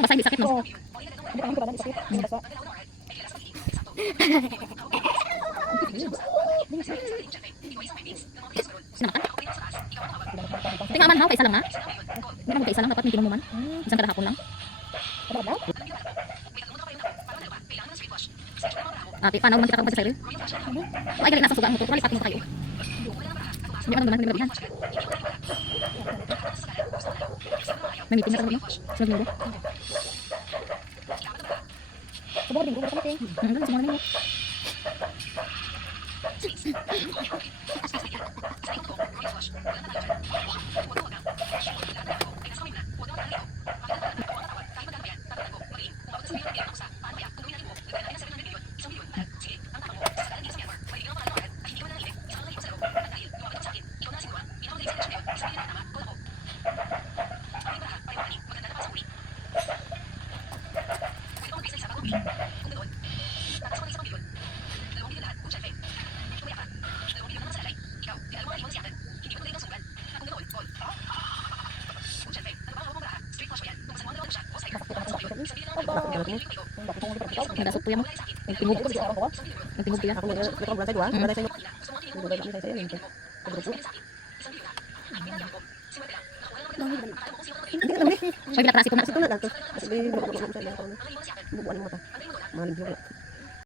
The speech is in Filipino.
Basta hindi sakit no. Oo. Hindi ka naman sakit. Hindi basa. Sinamakan. Tingnan man, no, kaisa lang na. Hindi naman kaisa lang, dapat may tinumuman. Isang kada hapon lang. Ano ba? Ate, paano man kita kung sa'yo? Ay, galing nasa suga ang motor. Lipat mo tayo. Hindi ka naman hindi magabihan. May meeting na tayo, no? Sunod linggo. Sabor din, gusto natin. Hanggang simula na yun. Nagasok po yan mo. Nagtingog. Nagtingog yan. Ako nagkaroon sa duwa. Wala sa inyo. Wala sa inyo. Hindi ka naman eh. Siya gila trasiko na. Ito na lang to. Kasi bubuan mo mata. Malim siya.